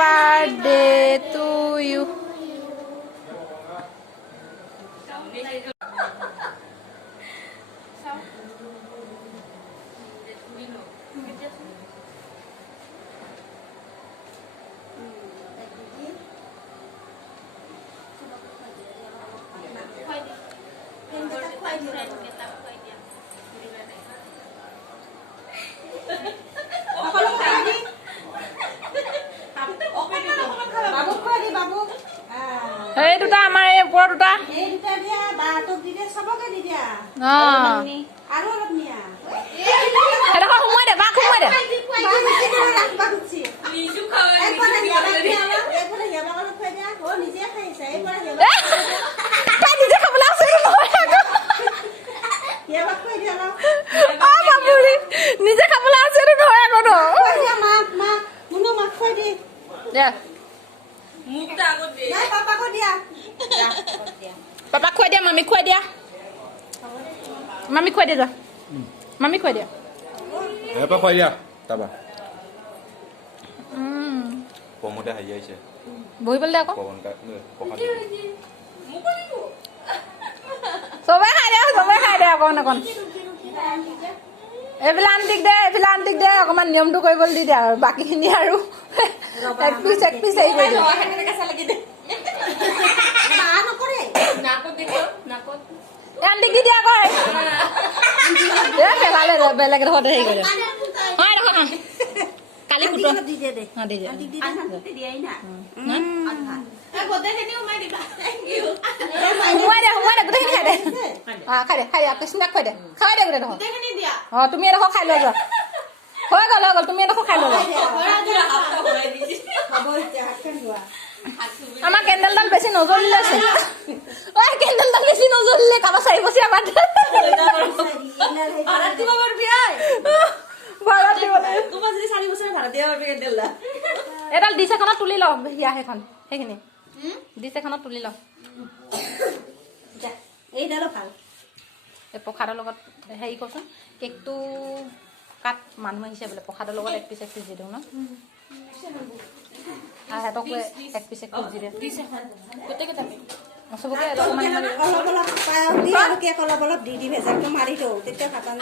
birthday to you. Hey, duta amar e upor duta. Hey, duta dia, ba tok di dia saboke di dia. Aru olop niya. Ada kok humai deh, bak humai deh. Ba nisi dia rak bagusi. Nisu khawa. Epona ya ba olop khaya. Oh, nije khaise. Epona ya ba. Kai nije khabu langsung humai aku. Ya ba khaya dia lo. Ah, baburi. Nije khabu langsung humai aku no. Ya ma, muno ma khaya di. Ya. Mukta ko di. Ya papa ko dia. Ya, dia. Papa kue dia, mami kue dia. Mami kue dia dah. Mami kue dia. Apa kue dia? Tak apa. Pemuda aja sih. Boy beli aku. Pemuda nih, pokoknya. Sobat ada aku nakon. Evilantik deh. Aku man niam tu kau boleh dia. Baki ini haru. Ek piece aja kau. Ano ko re? Nakot. Antik dia kau. Ya, bela kerja deh kau. Hai dah kau. Kali kutu. Di dia deh. Di dia. Di dia kan dia ini. Humai deh. Kutu ini ada. Ah, khai deh. Aku snack kau deh. Khai deh kutu. Oh, tu mira kau khai lo je. Kau kalau tu mira kau khai lo je. Ama candle dal besi nozol le se. Oy candle dal besi nozol le kaba sai bosi abar. Bharat diba bar biay. Bharat diba. Kuma jodi 4 বছর ভাড়া দেওয়ার বে candle da. এডাল দিছে খানা তুলি ল হিয়া হেখন হেখিনি দিছে খানা তুলি ল যা এই ডালো ভাল এ পখাৰৰ লগত হেই কচোন কেকটো কাট মানুহ আহিছে বলে পখাৰৰ লগত এক পিস দি দিও না আ হেতক এক পিস দি দে দিছে কতেকে থাকে সবকে অকমান অলপ পায় দি আৰু কেক অলপ দি ভেজালটো মাৰি দিও তেতিয়া খাতান